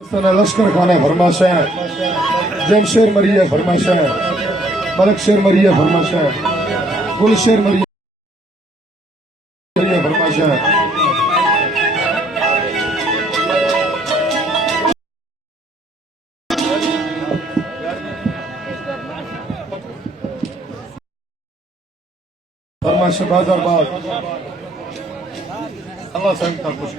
लश्कर खाने फरमाश है, जमशेर मरिया फरमाश है, मलक शेर मरिया फरमाश है, गुल शेर मरिया फरमाश है। फरमाश बाजार बाग अल्लाह संगता खुश